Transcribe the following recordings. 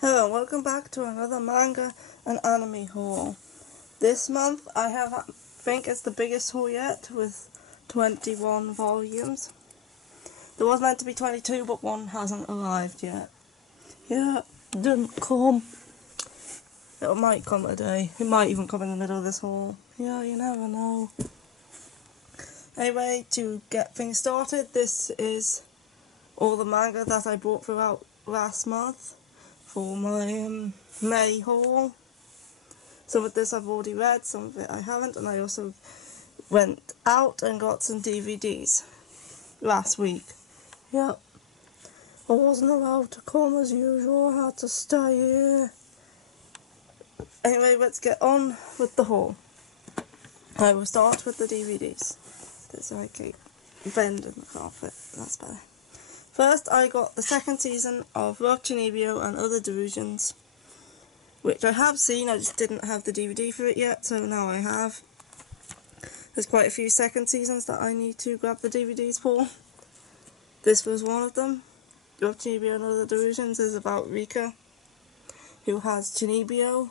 Hello, welcome back to another manga and anime haul. This month I think it's the biggest haul yet with 21 volumes. There was meant to be 22 but one hasn't arrived yet. Yeah, didn't come. It might come today. It might even come in the middle of this haul. Yeah, you never know. Anyway, to get things started, this is all the manga that I bought throughout last month for my May haul. Some of this I've already read, some of it I haven't, and I also went out and got some DVDs last week. Yep. I wasn't allowed to come as usual, I had to stay here. Anyway, let's get on with the haul. I will start with the DVDs. There's like a bend in the carpet, that's better. First, I got the second season of Rock Chinibyo and Other Delusions, which I have seen, I just didn't have the DVD for it yet, so now I have. There's quite a few second seasons that I need to grab the DVDs for. This was one of them. Rock Chinibyo and Other Delusions is about Rika, who has Chinibyo,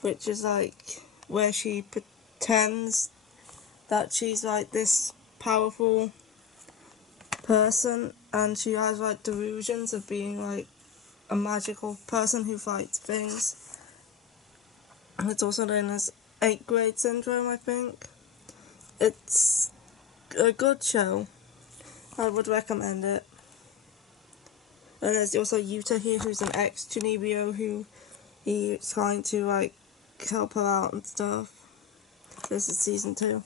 which is like where she pretends that she's like this powerful person, and she has like delusions of being like a magical person who fights things. And it's also known as 8th grade syndrome, I think. It's a good show. I would recommend it. And there's also Yuta here, who's an ex-Chinibyo, who he's trying to like help her out and stuff. This is season 2.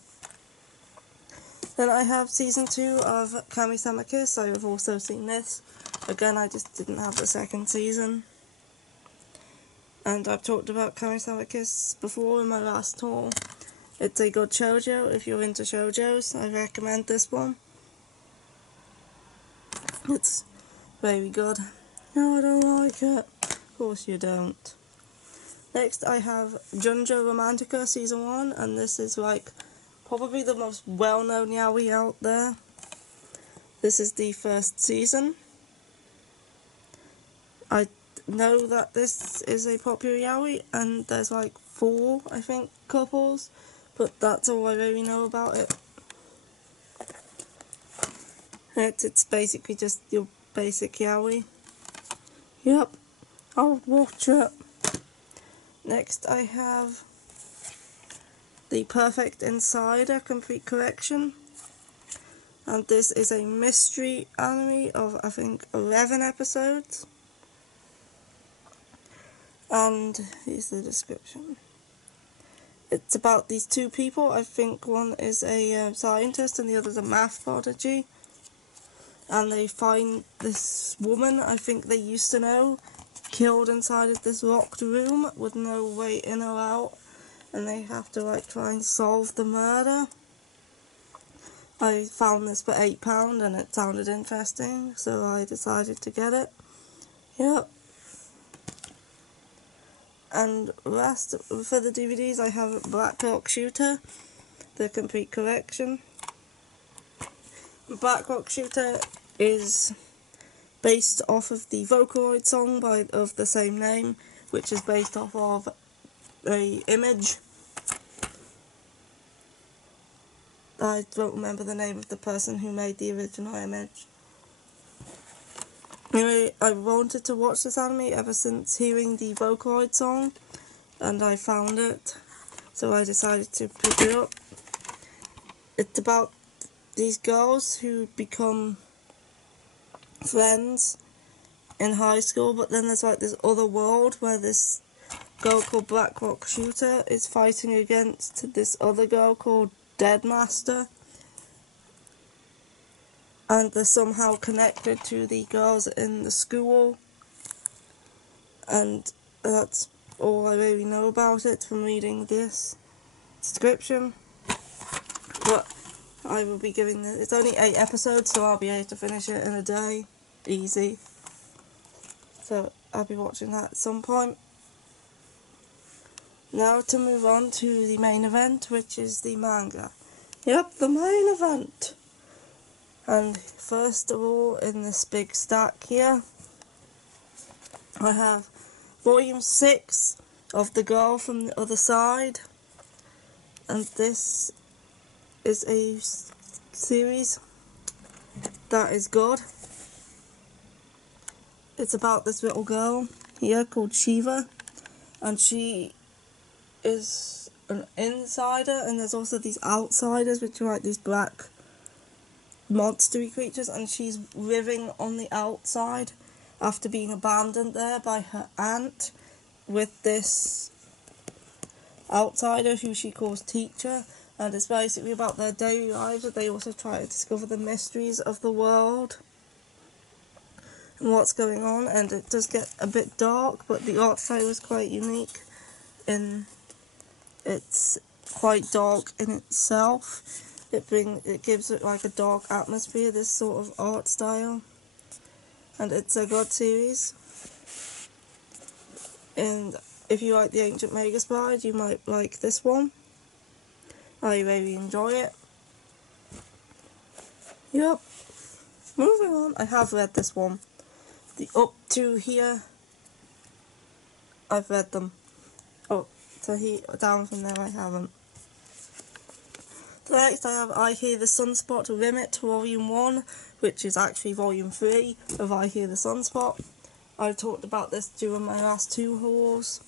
Then I have season 2 of Kami-sama Kiss. I have also seen this. Again, I just didn't have the second season. And I've talked about Kami-sama Kiss before in my last haul. It's a good shoujo. If you're into shoujos, I recommend this one. It's very good. No, I don't like it. Of course you don't. Next I have Junjo Romantica Season 1, and this is like probably the most well-known yaoi out there. This is the first season. I know that this is a popular yaoi, and there's like 4, I think, couples, but that's all I really know about it. It's basically just your basic yaoi. Yep, I'll watch it. Next I have The Perfect Insider Complete Collection, and this is a mystery anime of I think 11 episodes. And here's the description. It's about these 2 people. I think one is a scientist and the other's a math prodigy. And they find this woman, I think they used to know, killed inside of this locked room with no way in or out. And they have to like try and solve the murder. I found this for £8 and it sounded interesting, so I decided to get it. Yep. And last, for the DVDs, I have Black Rock Shooter, the complete collection. Black Rock Shooter is based off of the Vocaloid song of the same name, which is based off of a image. I don't remember the name of the person who made the original image. Anyway, I wanted to watch this anime ever since hearing the Vocaloid song, and I found it, so I decided to pick it up. It's about these girls who become friends in high school, but then there's like this other world where this girl called Black Rock Shooter is fighting against this other girl called Deadmaster. And they're somehow connected to the girls in the school, and that's all I really know about it from reading this description. But I will be giving it's only 8 episodes, so I'll be able to finish it in a day, easy. So I'll be watching that at some point. Now to move on to the main event, which is the manga. Yep, the main event. And first of all, in this big stack here, I have volume 6 of The Girl from the Other Side, and this is a series that is good. It's about this little girl here called Shiva, and she is an insider, and there's also these outsiders, which are like these black monstery creatures, and she's living on the outside after being abandoned there by her aunt with this outsider who she calls Teacher, and it's basically about their daily lives, but they also try to discover the mysteries of the world and what's going on. And it does get a bit dark, but the art style is quite unique, and it's quite dark in itself. It gives it like a dark atmosphere, this sort of art style, and it's a good series. And if you like the Ancient Megaspide, you might like this one. I really enjoy it. Yep. Moving on, I have read this one. The up to here, I've read them. Oh, so down from there I haven't. So next I have I Hear the Sunspot Limit Volume 1, which is actually Volume 3 of I Hear the Sunspot. I talked about this during my last 2 hauls.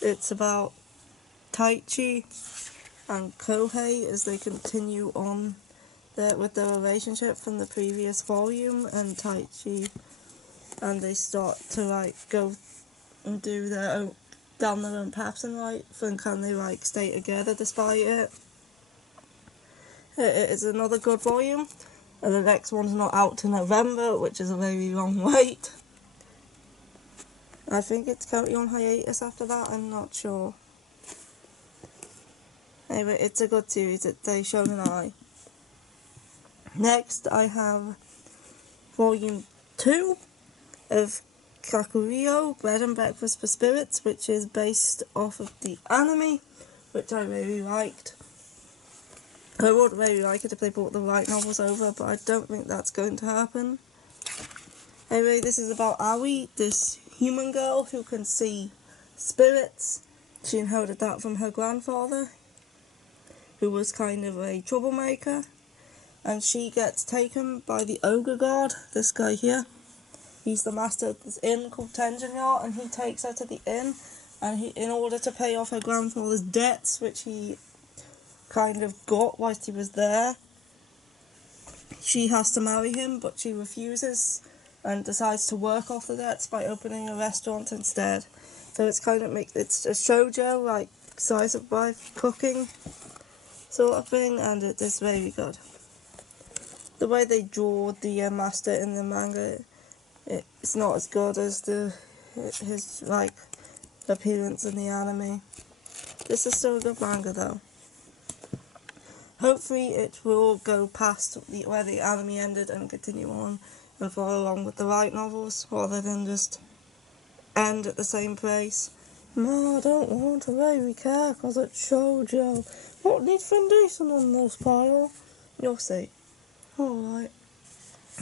It's about Taichi and Kohei as they continue on with their relationship from the previous volume, and Taichi, and they start to like go and do their own, down their own paths in life, and can they like stay together despite it. It is another good volume, and the next one's not out to November, which is a very long wait. I think it's currently on hiatus after that, I'm not sure. Anyway, it's a good series, they show an eye. Next I have Volume 2 of Kakurio, Bread and Breakfast for Spirits, which is based off of the anime, which I really liked. I would really like it if they brought the light novels over, but I don't think that's going to happen. Anyway, this is about Aoi, this human girl who can see spirits. She inherited that from her grandfather, who was kind of a troublemaker, and she gets taken by the ogre god, this guy here. He's the master of this inn called Tenjin-ya, and he takes her to the inn, and in order to pay off her grandfather's debts, which he kind of got whilst he was there, she has to marry him, but she refuses and decides to work off the debts by opening a restaurant instead. So it's kind of it's a shoujo, like slice of life cooking sort of thing, and it is very good. The way they draw the master in the manga, it's not as good as his like appearance in the anime. This is still a good manga though. Hopefully it will go past where the anime ended and continue on and follow along with the light novels, rather than just end at the same place. No, I don't want to really care because it's shoujo. What needs foundation on this pile? You'll see. Alright.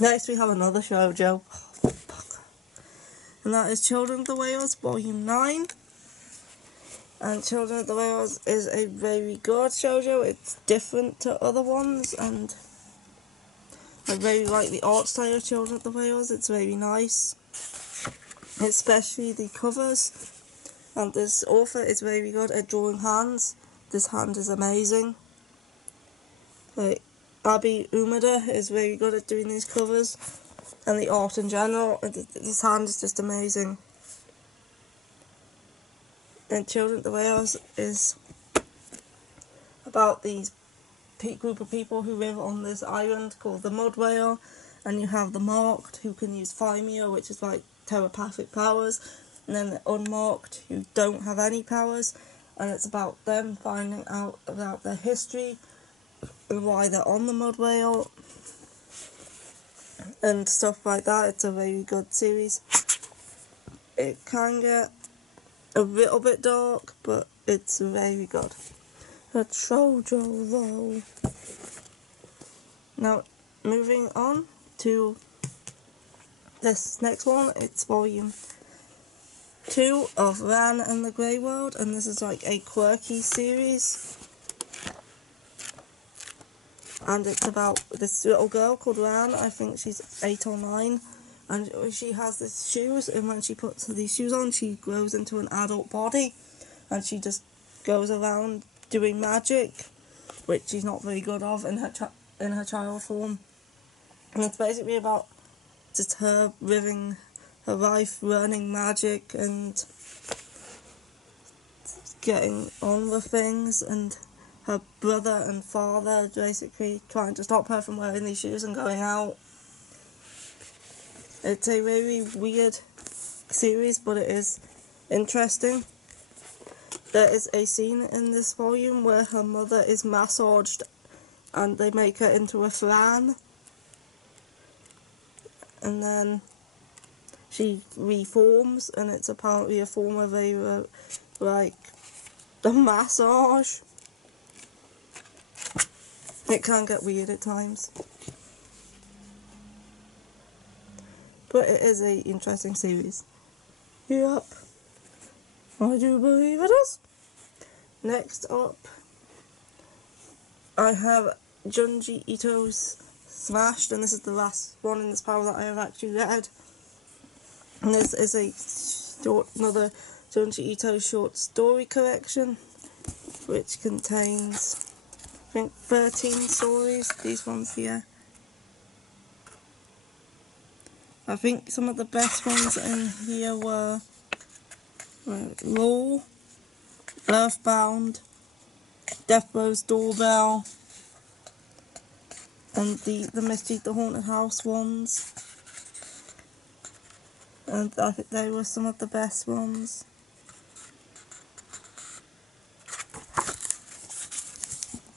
Next we have another shoujo. Oh, fuck. And that is Children of the Whales, Volume 9. And Children of the Whales is a very good shoujo. It's different to other ones, and I really like the art style of Children of the Whales. It's very nice, especially the covers. And this author is very good at drawing hands. This hand is amazing. Like, Abi Umeda is very good at doing these covers, and the art in general. This hand is just amazing. And Children of the Whales is about these group of people who live on this island called the Mud Whale, and you have the Marked, who can use Thymia, which is like telepathic powers, and then the Unmarked, who don't have any powers, and it's about them finding out about their history and why they're on the Mud Whale and stuff like that. It's a very good series. It can get a little bit dark, but it's very good. It's shoujo though. Now, moving on to this next one, it's volume 2 of Ran and the Grey World, and this is like a quirky series. And it's about this little girl called Ran. I think she's 8 or 9, and she has these shoes, and when she puts these shoes on, she grows into an adult body, and she just goes around doing magic, which she's not very good of in her child form. And it's basically about just her living her life, learning magic and getting on with things, and her brother and father basically trying to stop her from wearing these shoes and going out. It's a really weird series, but it is interesting. There is a scene in this volume where her mother is massaged and they make her into a flan, and then she reforms, and it's apparently a form of a massage. It can get weird at times, but it is a interesting series. Yep, I do believe it is. Next up, I have Junji Ito's Smashed, and this is the last one in this pile that I have actually read. And this is another Junji Ito short story collection, which contains, I think, 13 stories. These ones here. I think some of the best ones in here were Law, Earthbound, Death Row's Doorbell, and the Mystery the Haunted House ones. And I think they were some of the best ones.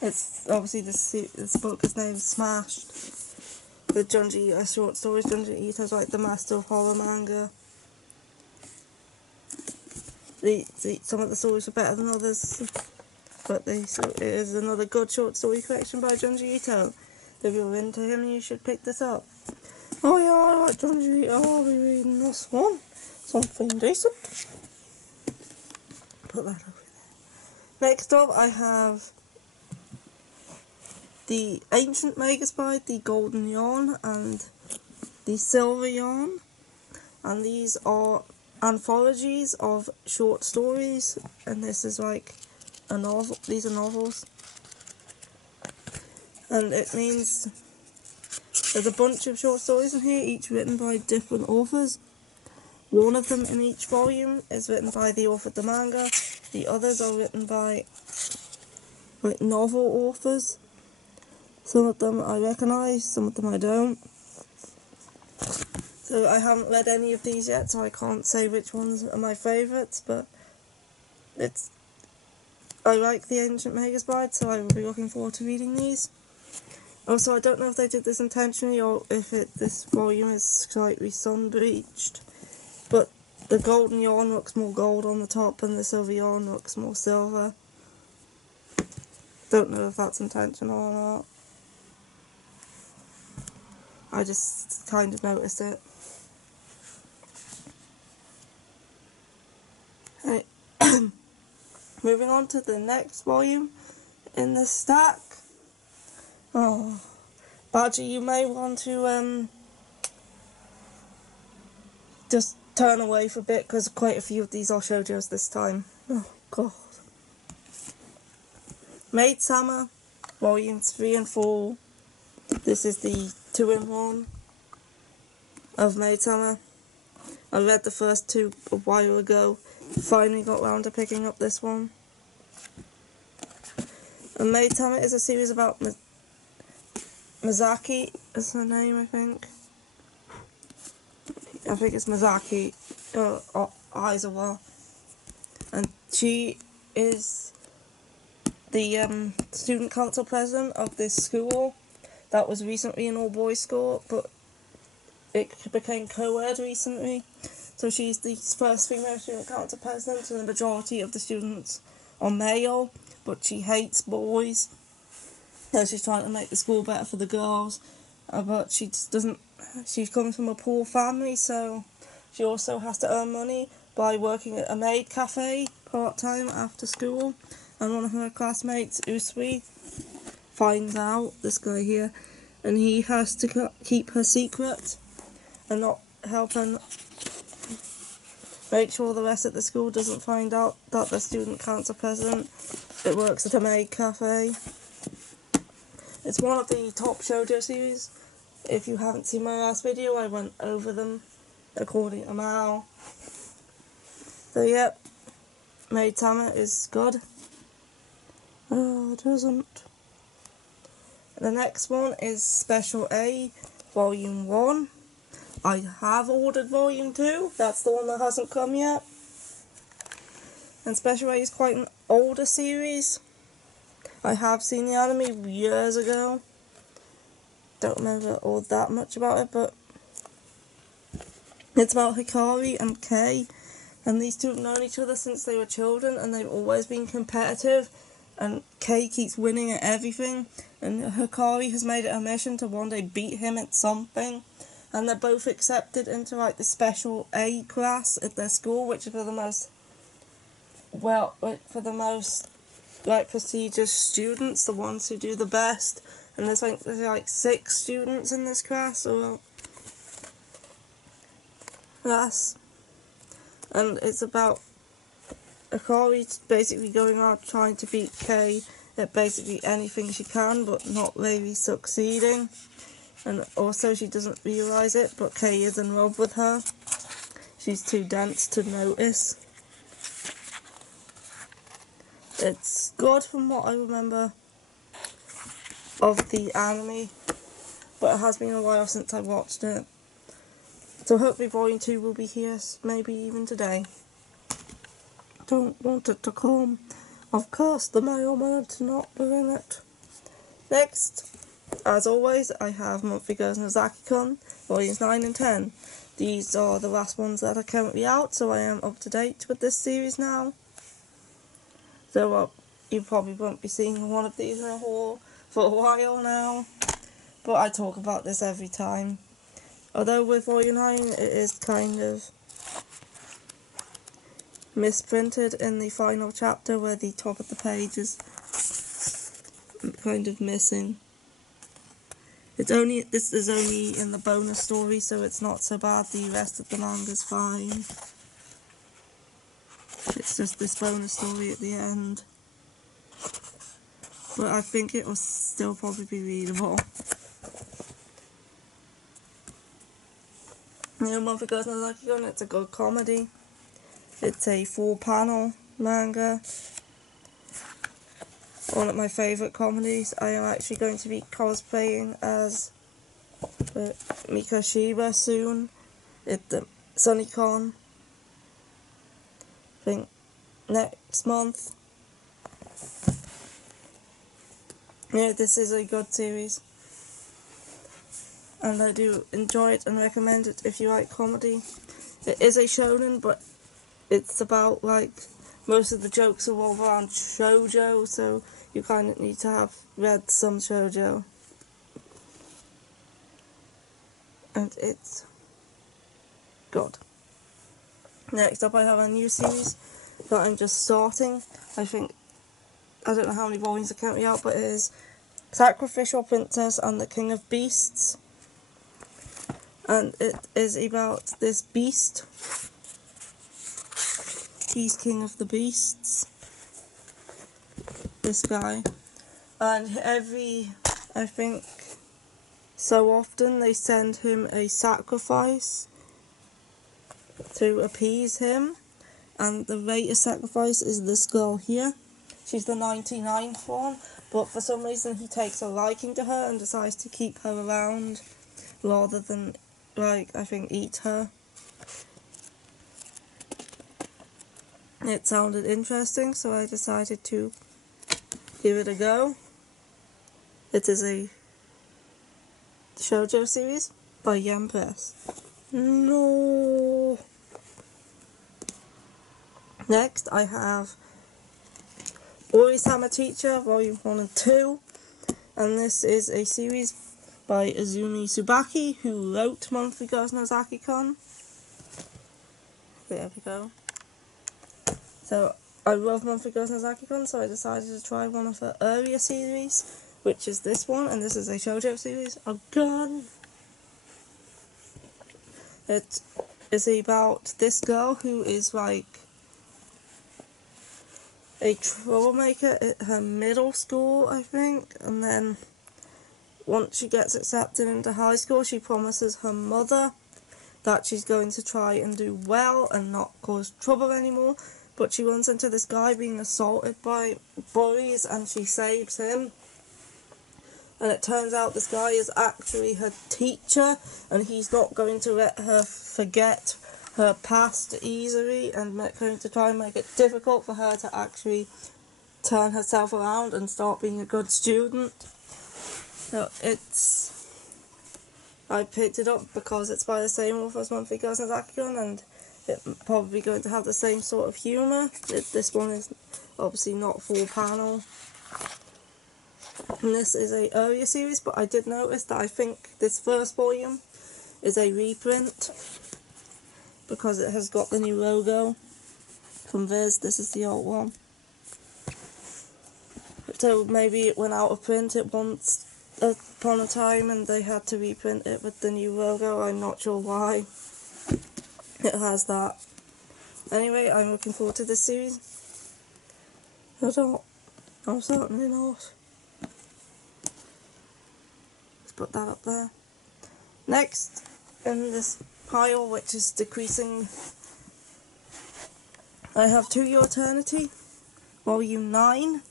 It's obviously this book is named Smashed. The Junji Ito short stories. Junji Ito's like the master of horror manga. Some of the stories are better than others, but it is another good short story collection by Junji Ito. If you're into him, you should pick this up. Oh yeah, I like Junji Ito. I'll be reading this one. Something decent. Put that over there. Next up, I have the Ancient Megaspide, the Golden Yarn, and the Silver Yarn. And these are anthologies of short stories, and this is like a novel. These are novels, and it means there's a bunch of short stories in here, each written by different authors. One of them in each volume is written by the author of the manga. The others are written by novel authors. Some of them I recognise, some of them I don't. So I haven't read any of these yet, so I can't say which ones are my favourites, but I like the Ancient Megaspide, so I will be looking forward to reading these. Also, I don't know if they did this intentionally or if this volume is slightly sun-bleached, but the golden yarn looks more gold on the top and the silver yarn looks more silver. Don't know if that's intentional or not. I just kind of noticed it. Right. Moving on to the next volume in the stack. Oh, Badgy, you may want to just turn away for a bit, because quite a few of these are shoujos this time. Oh god. Maid-sama, volumes 3 and 4. This is the 2-in-1 of Maid-sama. I read the first 2 a while ago. Finally got round to picking up this one. And Maid-sama is a series about Mizaki is her name, I think. I think it's Mizaki Aizawa. And she is the student council president of this school that was recently an all-boys school, but it became co-ed recently. So she's the first female student council president, and the majority of the students are male, but she hates boys. So she's trying to make the school better for the girls, but she just doesn't. She comes from a poor family, so she also has to earn money by working at a maid cafe part-time after school, and one of her classmates, Usui, finds out, this guy here, and he has to keep her secret and not help her make sure the rest of the school doesn't find out that the student council president works at a maid cafe. It's one of the top shoujo series. If you haven't seen my last video, I went over them according to Mao. So yep, Maid Tama is good. Oh, it isn't. The next one is Special A, Volume 1. I have ordered Volume 2, that's the one that hasn't come yet. And Special A is quite an older series. I have seen the anime years ago. Don't remember all that much about it, but it's about Hikari and Kei, and these two have known each other since they were children, and they've always been competitive, and Kei keeps winning at everything, and Hikari has made it a mission to one day beat him at something, and they're both accepted into like the Special A class at their school, which is for the most like prestigious students, the ones who do the best, and there's like 6 students in this class, and it's about Hikari basically going out trying to beat Kei at basically anything she can, but not really succeeding, and also she doesn't realise it, but Kei is in love with her. She's too dense to notice. It's good from what I remember of the anime, but it has been a while since I watched it. So hopefully Volume 2 will be here, maybe even today. Don't want it to come. Of course, the mailman's not doing it. Next, as always, I have Monthly Girls Nozaki-kun, Volumes 9 and 10. These are the last ones that are currently out, so I am up to date with this series now. So you probably won't be seeing one of these in a haul for a while now, but I talk about this every time. Although with Volume 9 it is kind of misprinted in the final chapter where the top of the page is kind of missing. This is only in the bonus story, so it's not so bad. The rest of the manga's fine. It's just this bonus story at the end. But I think it will still probably be readable. Monthly Girls Nozaki-kun, it's a good comedy. It's a 4-panel manga. One of my favourite comedies. I am actually going to be cosplaying as Mikashiba soon at the SunnyCon. I think next month. Yeah, this is a good series, and I do enjoy it and recommend it if you like comedy. It is a shonen, but it's about like most of the jokes revolve around shoujo, so you kind of need to have read some shoujo. And it's good. Next up I have a new series that I'm just starting. I don't know how many volumes are currently out, but it is Sacrificial Princess and the King of Beasts. And it is about this beast. He's king of the beasts. This guy. And I think, so often they send him a sacrifice to appease him. And the rate of sacrifice is this girl here. She's the 99th one, but for some reason he takes a liking to her and decides to keep her around rather than, I think, eat her. It sounded interesting, so I decided to give it a go. It is a shoujo series by Yam Press. No. Next, I have Ori-sama Teacher, Volume 1 and 2, and this is a series by Izumi Tsubaki, who wrote Monthly Girls Nozaki-kun. There we go. So I love Monthly Girls Nozaki-kun, so I decided to try one of her earlier series, which is this one, and this is a shoujo series. Oh god! It is about this girl who is like a troublemaker at her middle school, I think, and then once she gets accepted into high school, she promises her mother that she's going to try and do well and not cause trouble anymore, but she runs into this guy being assaulted by bullies and she saves him, and it turns out this guy is actually her teacher and he's not going to let her forget her past easily and going to try and make it difficult for her to actually turn herself around and start being a good student. So I picked it up because it's by the same author as Monthly Girls Nozaki-kun, and it's probably going to have the same sort of humour. This one is obviously not full panel. And this is a earlier series, but I did notice that I think this first volume is a reprint because it has got the new logo from Viz. This is the old one. So maybe it went out of print at once upon a time and they had to reprint it with the new logo. I'm not sure why it has that. Anyway, I'm looking forward to this series. I'm certainly not. Let's put that up there. Next in this pile, which is decreasing, I have To Your Eternity, Volume 9,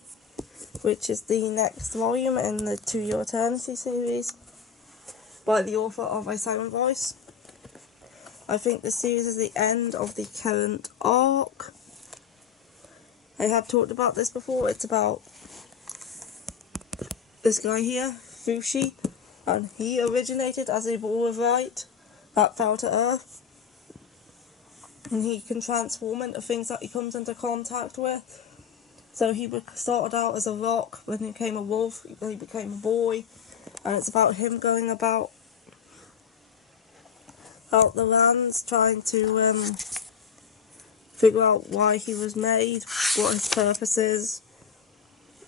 which is the next volume in the To Your Eternity series by the author of A Silent Voice. I think this series is the end of the current arc. I have talked about this before. It's about this guy here, Fushi, and he originated as a ball of light that fell to Earth. And he can transform into things that he comes into contact with. So he started out as a rock, when he became a wolf, he became a boy, and it's about him going about the lands, trying to figure out why he was made, what his purpose is,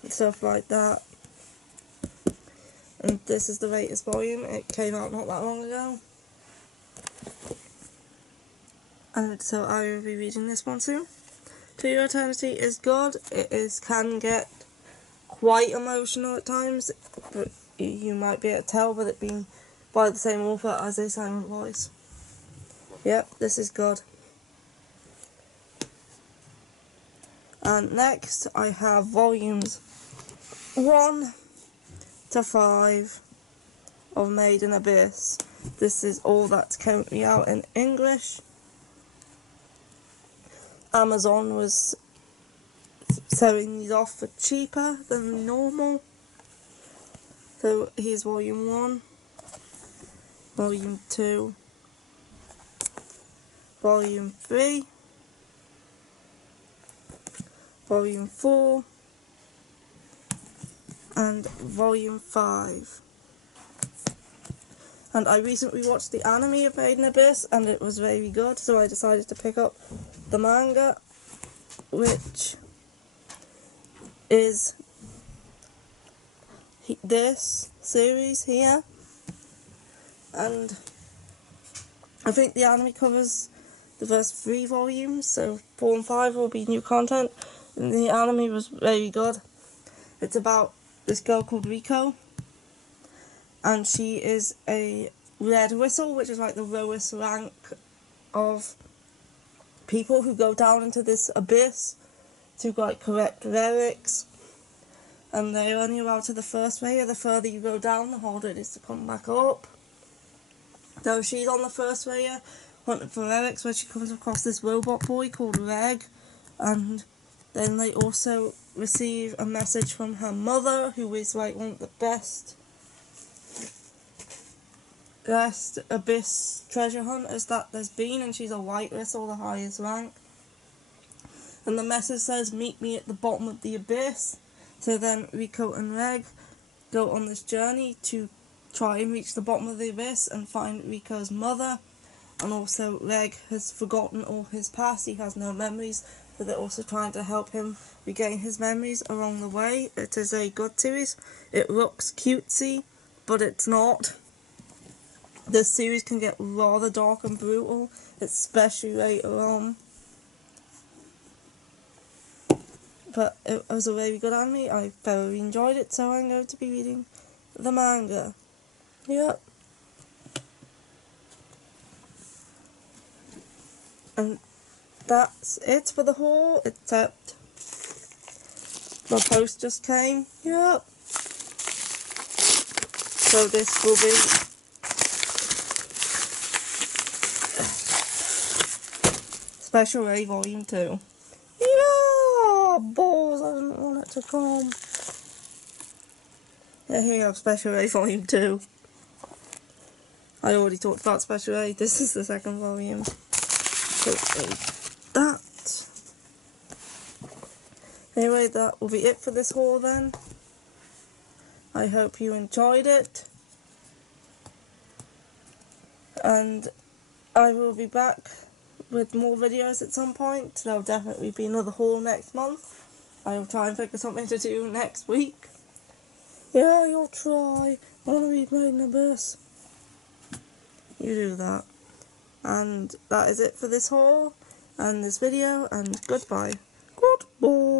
and stuff like that. And this is the latest volume. It came out not that long ago. And so I will be reading this one soon. To Your Eternity is good. It can get quite emotional at times, but you might be able to tell with it being by the same author as A Silent Voice. Yep, this is good. And next I have volumes 1 to 5 of Made in Abyss. This is all that's currently out in English. Amazon was selling these off for cheaper than normal. So here's volume 1, volume 2, volume 3, volume 4, and volume 5. And I recently watched the anime of Made in Abyss and it was very good, so I decided to pick up the manga, which is this series here. And I think the anime covers the first 3 volumes, so 4 and 5 will be new content. And the anime was very good. It's about this girl called Riko, and she is a red whistle, which is like the lowest rank of people who go down into this abyss to like correct lyrics, and they're only allowed to the first layer. The further you go down, the harder it is to come back up. So she's on the first layer hunting for lyrics, where she comes across this robot boy called Reg, and then they also receive a message from her mother, who is like one of the best abyss treasure hunters that there's been, and she's a white whistle, the highest rank. And the message says, "Meet me at the bottom of the abyss." So then Riko and Reg go on this journey to try and reach the bottom of the abyss and find Riko's mother. and also Reg has forgotten all his past. He has no memories, but they're also trying to help him regain his memories along the way. It is a good series. It looks cutesy, but it's not. This series can get rather dark and brutal, especially later on. But it was a very good anime. I thoroughly enjoyed it, so I'm going to be reading the manga. Yep. And that's it for the haul, except my post just came. Yep. So this will be Special A Volume 2. Yeah, balls, I didn't want it to come. Yeah, here you have Special A Volume 2. I already talked about Special A, this is the second volume. So, that. Anyway, that will be it for this haul then. I hope you enjoyed it. And I will be back with more videos at some point. There'll definitely be another haul next month. I will try and figure something to do next week. Yeah, you'll try. I want to read Made in Abyss. You do that. And that is it for this haul and this video, and goodbye. Goodbye.